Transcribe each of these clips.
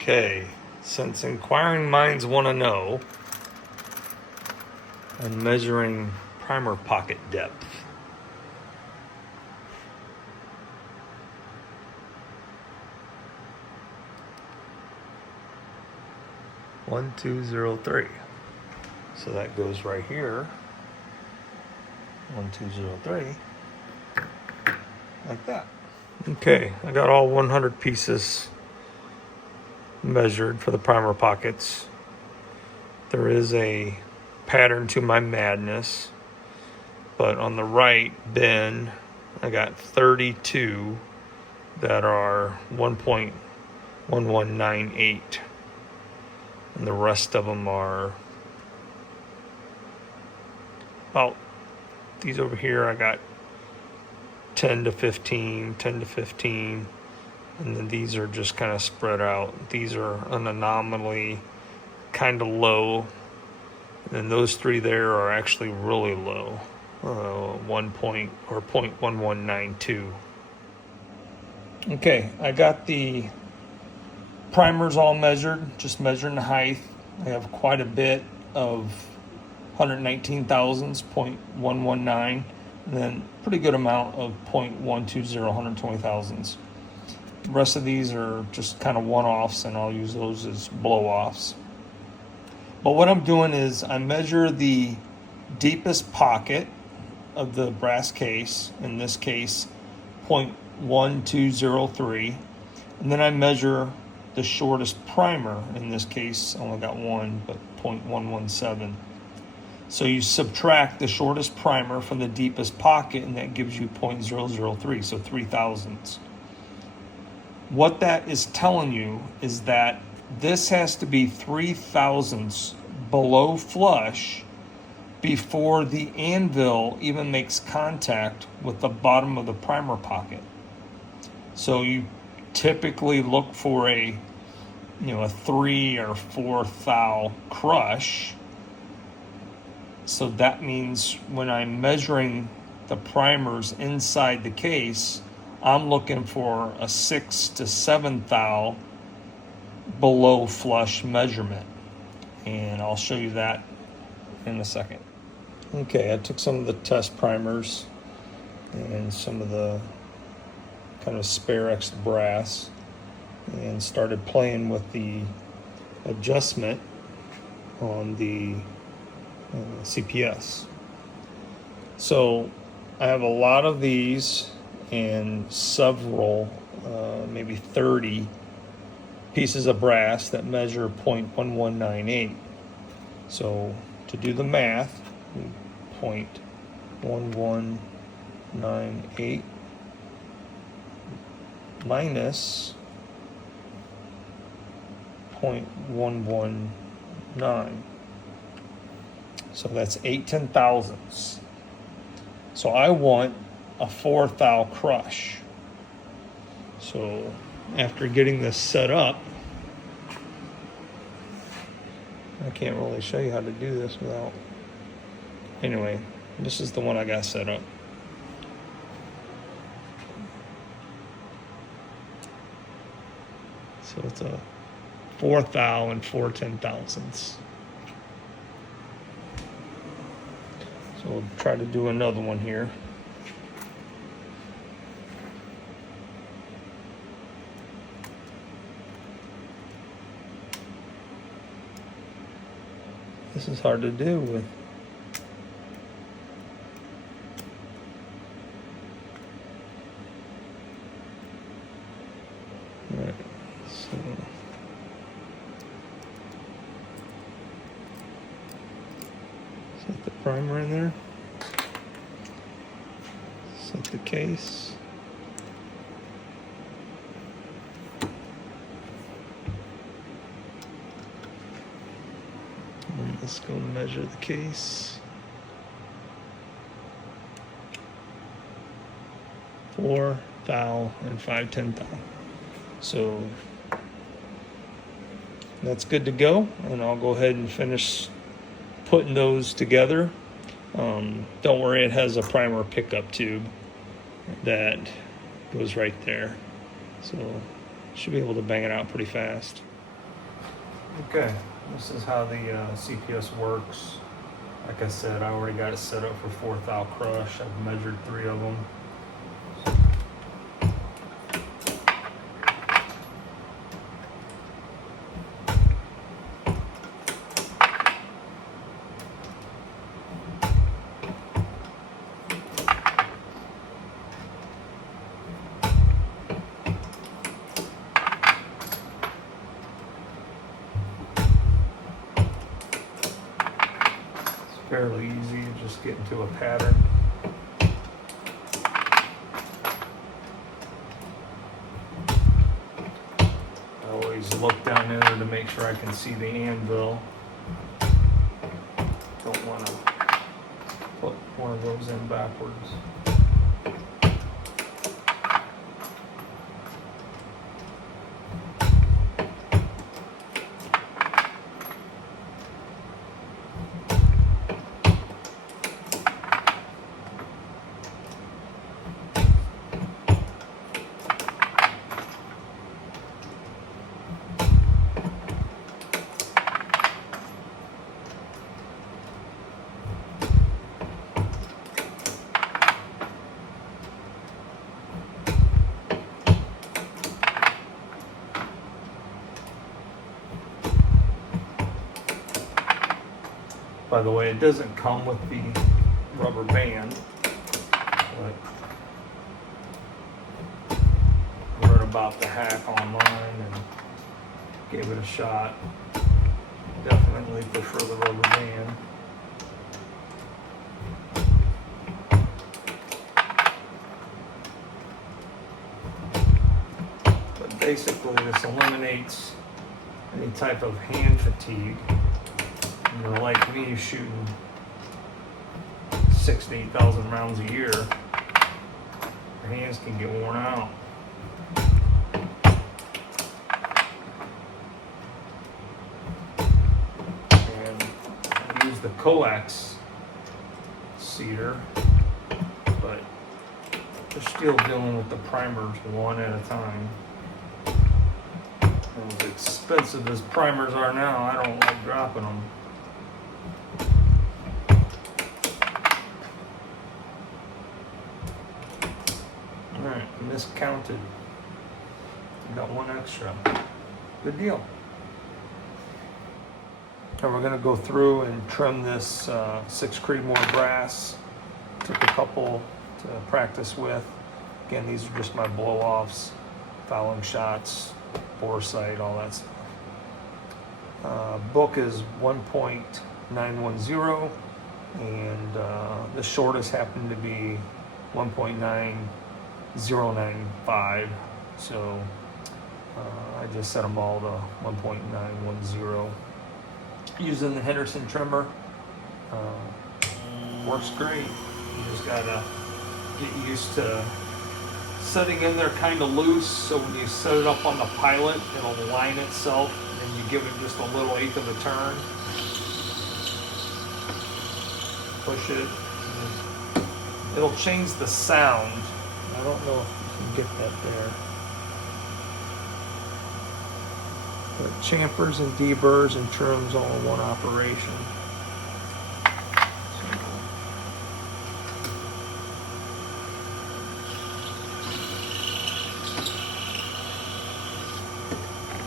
Okay, since inquiring minds want to know, I'm measuring primer pocket depth. One, 2, 0, 3. So that goes right here. 1, 2, 0, 3. Like that. Okay, I got all 100 pieces measured for the primer pockets. There is a pattern to my madness, but on the right bin I got 32 that are 1.1198, and the rest of them are about these over here. I got 10 to 15, 10 to 15, and then these are just kind of spread out. These are an anomaly, kind of low, and those three there are actually really low, 0.1192. Okay, I got the primers all measured, just measuring the height. I have quite a bit of 119 thousandths, 0.119, and then pretty good amount of 0.120, 120 thousandths. The rest of these are just kind of one-offs, and I'll use those as blow-offs. But what I'm doing is I measure the deepest pocket of the brass case, in this case 0.1203, and then I measure the shortest primer. In this case I only got one, but 0.117. So you subtract the shortest primer from the deepest pocket, and that gives you 0.003, so 3 thousandths. What that is telling you is that this has to be 3 thousandths below flush before the anvil even makes contact with the bottom of the primer pocket. So you typically look for a 3 or 4 thou crush. So that means when I'm measuring the primers inside the case, I'm looking for a 6 to 7 thou below flush measurement, and I'll show you that in a second. Okay, I took some of the test primers and some of the kind of spare X brass and started playing with the adjustment on the CPS. So I have a lot of these and several, maybe 30 pieces of brass that measure 0.1198. So to do the math, 0.1198 minus 0.119. So that's 8 10,000ths. So I want a 4 thou crush. So after getting this set up, I can't really show you how to do this without. Anyway, this is the one I got set up. So it's a 4 thou and 4 10,000ths. So we'll try to do another one here. This is hard to do with. All right, so set the primer in there. Set the case. Let's go measure the case. 4 thou and 5 10 thou. So that's good to go, and I'll go ahead and finish putting those together. Don't worry, it has a primer pickup tube that goes right there, so should be able to bang it out pretty fast. Okay, this is how the CPS works. Like I said, I already got it set up for 4th crush. I've measured 3 of them. Fairly easy, you just get into a pattern. I always look down there to make sure I can see the anvil. Don't want to put one of those in backwards. By the way, it doesn't come with the rubber band, but we're about to hack online and gave it a shot. Definitely prefer the rubber band. But basically, this eliminates any type of hand fatigue. You know, like me shooting 6,000 to 8,000 rounds a year, your hands can get worn out. And I use the coax cedar, but they're still dealing with the primers one at a time. And as expensive as primers are now, I don't like dropping them. Alright, miscounted. Got one extra. Good deal. And we're going to go through and trim this 6 Creedmoor brass. Took a couple to practice with. Again, these are just my blow-offs, fouling shots, bore sight, all that stuff. Book is 1.910, and the shortest happened to be 1.9095, so I just set them all to 1.910. Using the Henderson trimmer, works great. You just gotta get used to setting in there kind of loose, so when you set it up on the pilot, it'll line itself, and you give it just a little eighth of a turn. Push it. It'll change the sound. I don't know if you can get that there. But chamfers and deburrs and trims all in one operation.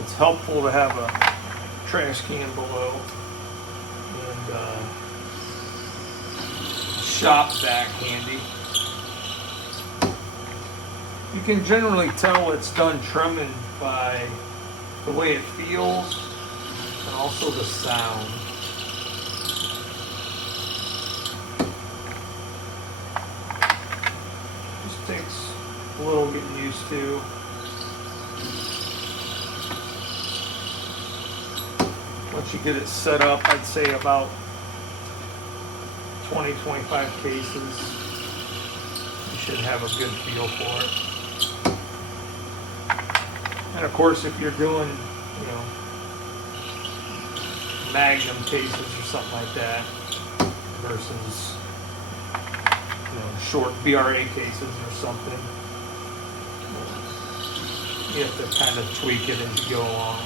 It's helpful to have a trash can below and shop vac handy. You can generally tell it's done trimming by the way it feels and also the sound. Just takes a little getting used to. Once you get it set up, I'd say about 20-25 cases, you should have a good feel for it. And of course, if you're doing, you know, Magnum cases or something like that versus, you know, short BRA cases or something, you have to kind of tweak it as you go along.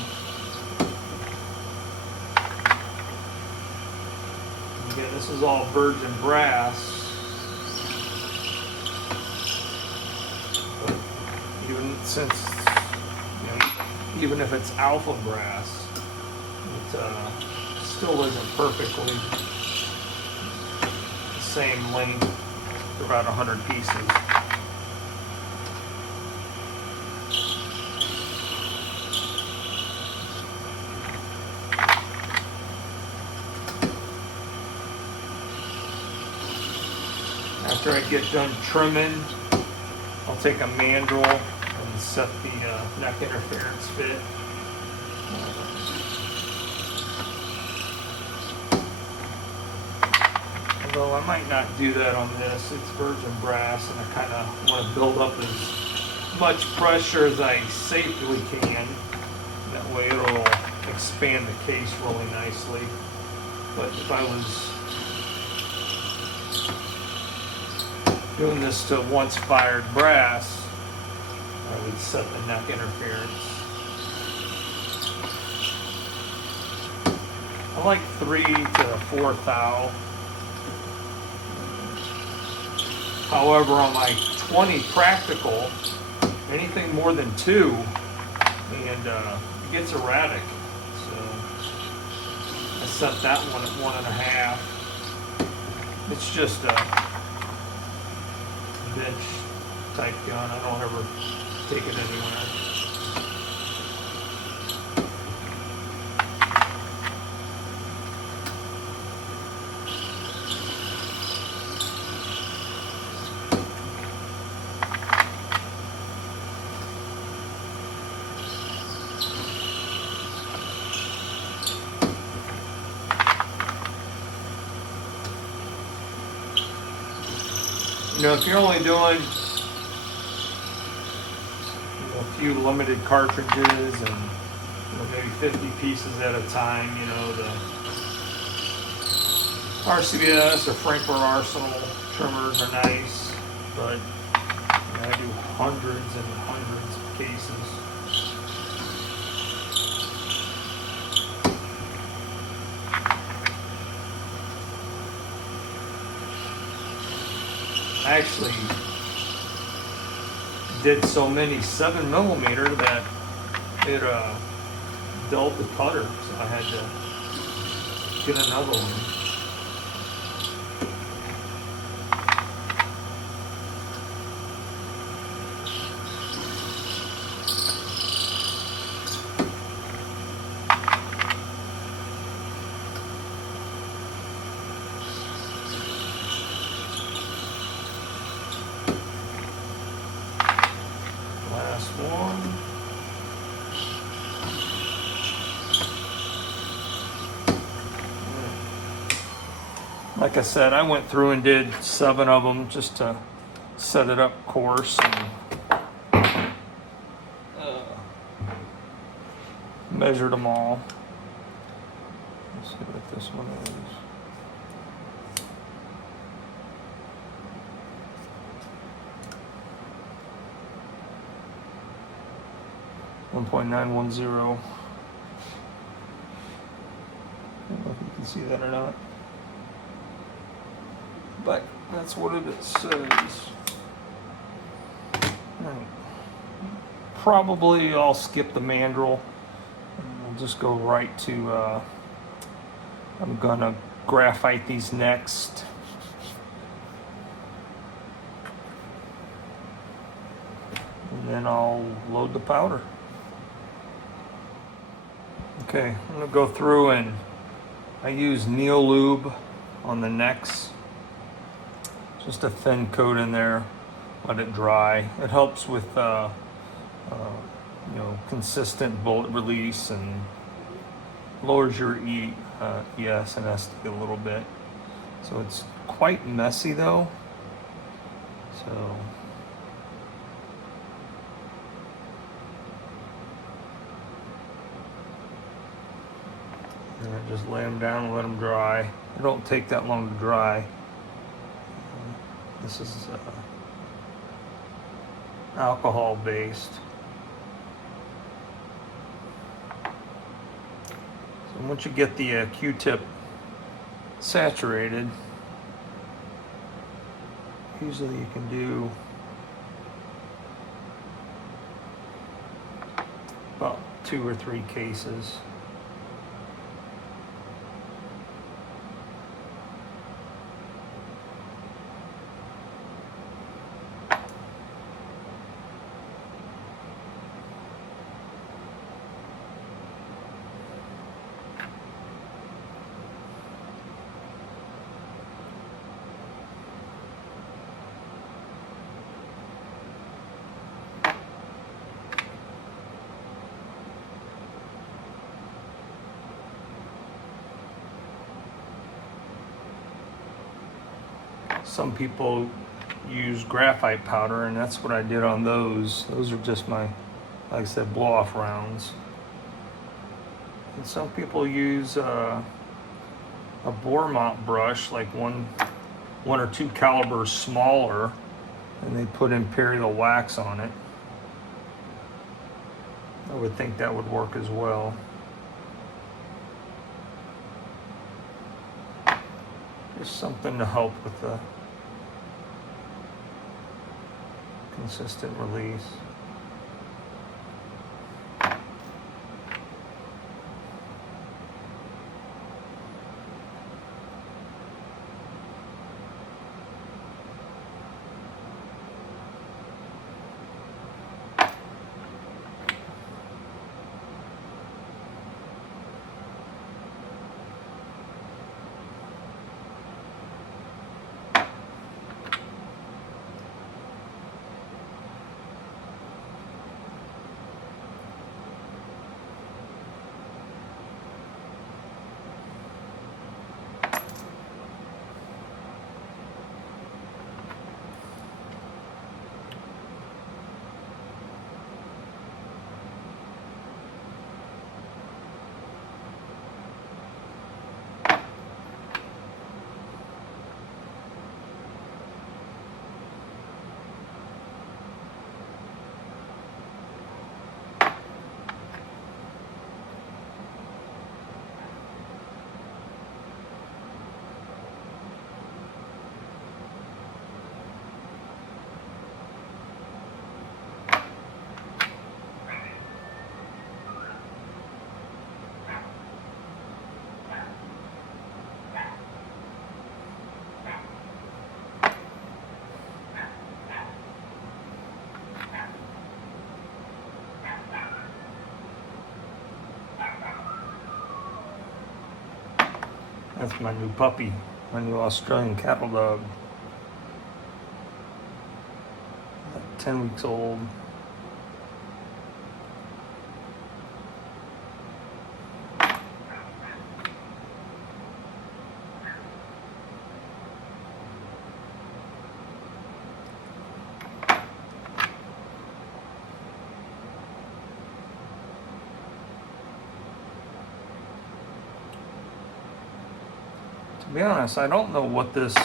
Again, this is all virgin brass. But even since, even if it's alpha brass, it still isn't perfectly the same length for about 100 pieces. After I get done trimming, I'll take a mandrel and set the neck interference fit. Although I might not do that on this, it's virgin brass and I kind of want to build up as much pressure as I safely can. That way it'll expand the case really nicely. But if I was doing this to once fired brass, I would set the neck interference. I like 3 to 4 thou. However, on my 20 practical, anything more than 2, and it gets erratic. So I set that one at 1.5. It's just a bench type gun. I don't ever take it anywhere. If you're only doing a few limited cartridges and maybe 50 pieces at a time, the RCBS or Frankfurt Arsenal trimmers are nice, but I do hundreds and hundreds of cases. I actually did so many 7mm that it dulled the cutter, so I had to get another one. Last one. Like I said, I went through and did 7 of them just to set it up coarse and measured them all. Let's see what this one is. 1.910. I don't know if you can see that or not, but that's what it says. Right. Probably I'll skip the mandrel and I'll just go right to I'm gonna graphite these next. And then I'll load the powder. Okay, I'm gonna go through and I use Neo Lube on the necks. Just a thin coat in there, let it dry. It helps with consistent bullet release and lowers your ES and SD a little bit. So it's quite messy though. So and I just lay them down and let them dry. It don't take that long to dry. This is alcohol based. So once you get the Q-tip saturated, usually you can do about 2 or 3 cases. Some people use graphite powder, and that's what I did on those. Those are just my, like I said, blow-off rounds. And some people use a bore mount brush, like one or 2 calibers smaller, and they put imperial wax on it. I would think that would work as well. Just something to help with the consistent release. That's my new puppy, my new Australian cattle dog. 10 weeks old. To be honest, I don't know what this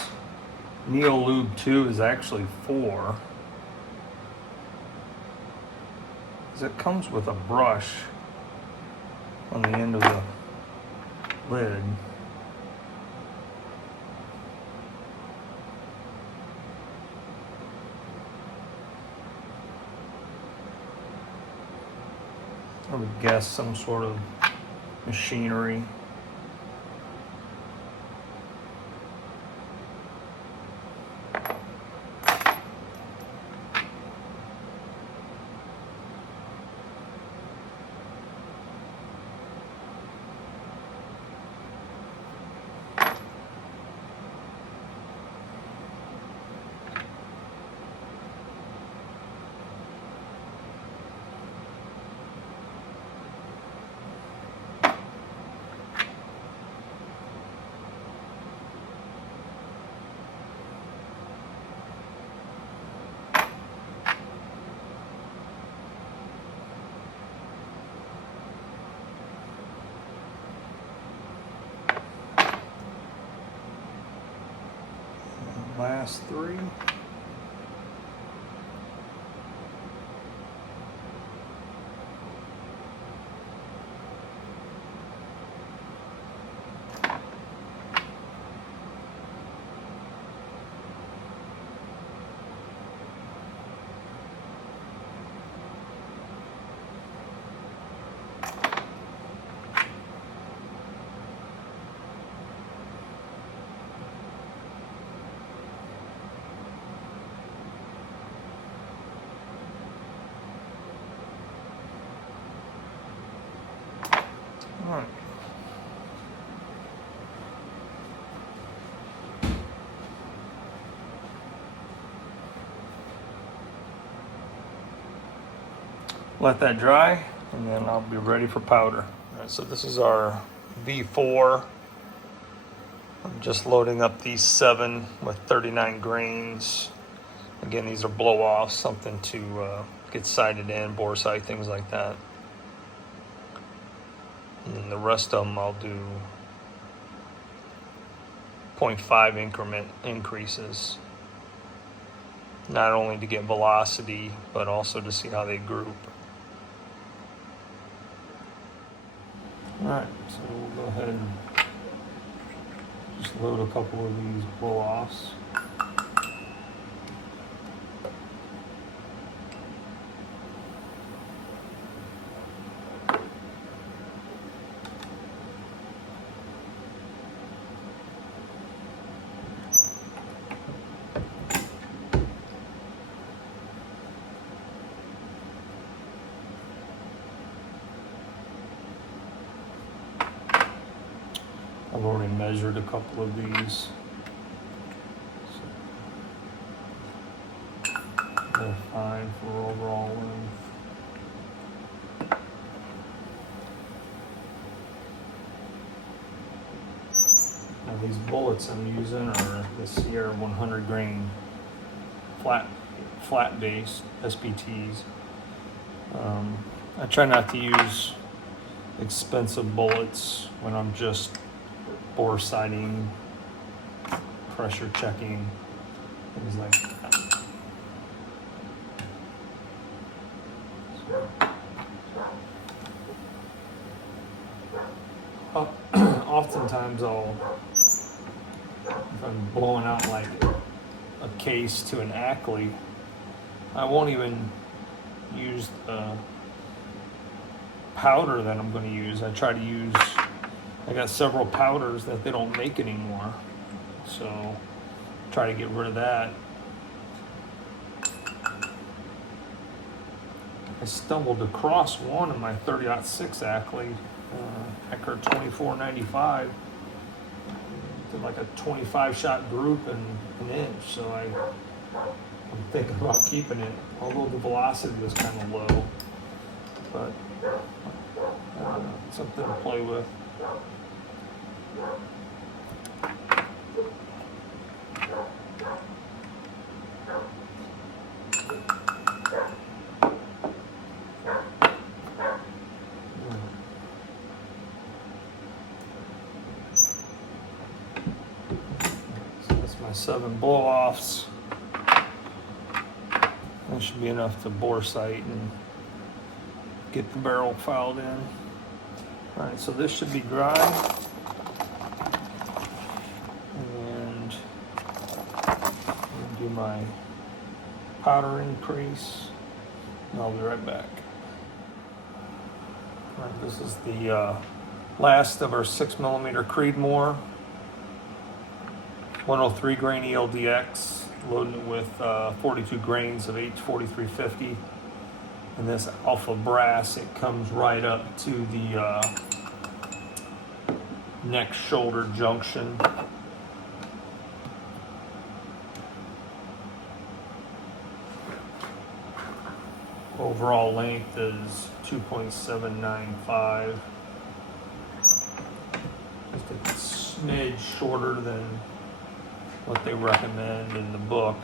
Neolube 2 is actually for. Because it comes with a brush on the end of the lid. I would guess some sort of machinery. Last 3. All right. Let that dry, and then I'll be ready for powder. All right, so this is our V4. I'm just loading up these 7 with 39 grains. Again, these are blow-offs, something to get sighted in, bore sight, things like that. And then the rest of them I'll do 0.5 increment increases. Not only to get velocity, but also to see how they group. Alright, so we'll go ahead and just load a couple of these blow-offs. I've already measured a couple of these. So they're fine for overall length. Now these bullets I'm using are the Sierra 100 grain flat base SPTs. I try not to use expensive bullets when I'm just bore sighting, pressure checking, things like that. Oftentimes if I'm blowing out like a case to an Ackley, I won't even use the powder that I'm going to use. I got several powders that they don't make anymore, so try to get rid of that. I stumbled across one in my 30-06 Ackley, Eckert 2495. Did like a 25 shot group in an inch, so I'm thinking about keeping it, although the velocity was kind of low, but something to play with. So that's my 7 blow-offs. That should be enough to bore sight and get the barrel filed in. All right, so this should be dry. And I'll do my powder increase, and I'll be right back. All right, this is the last of our 6mm Creedmoor 103 grain ELDX, loading it with 42 grains of H4350. And this alpha brass, it comes right up to the neck shoulder junction. Overall length is 2.795. Just a smidge shorter than what they recommend in the book.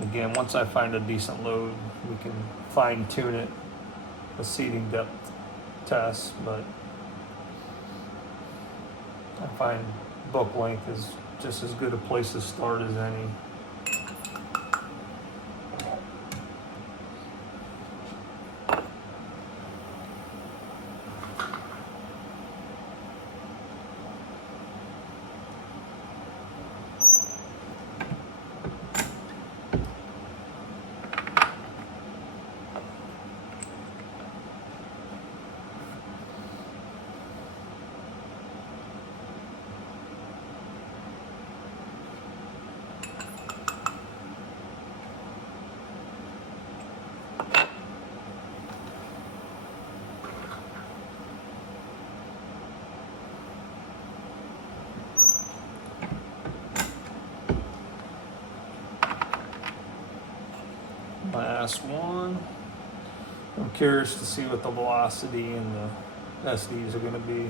Again, once I find a decent load, we can fine tune it, a seating depth test, but I find book length is just as good a place to start as any. last one. I'm curious to see what the velocity and the SDs are going to be.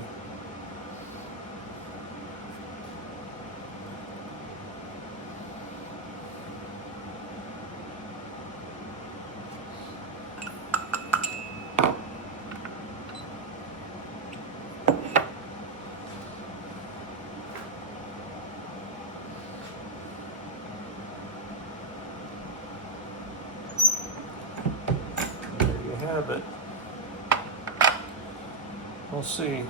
There you have it. We'll see.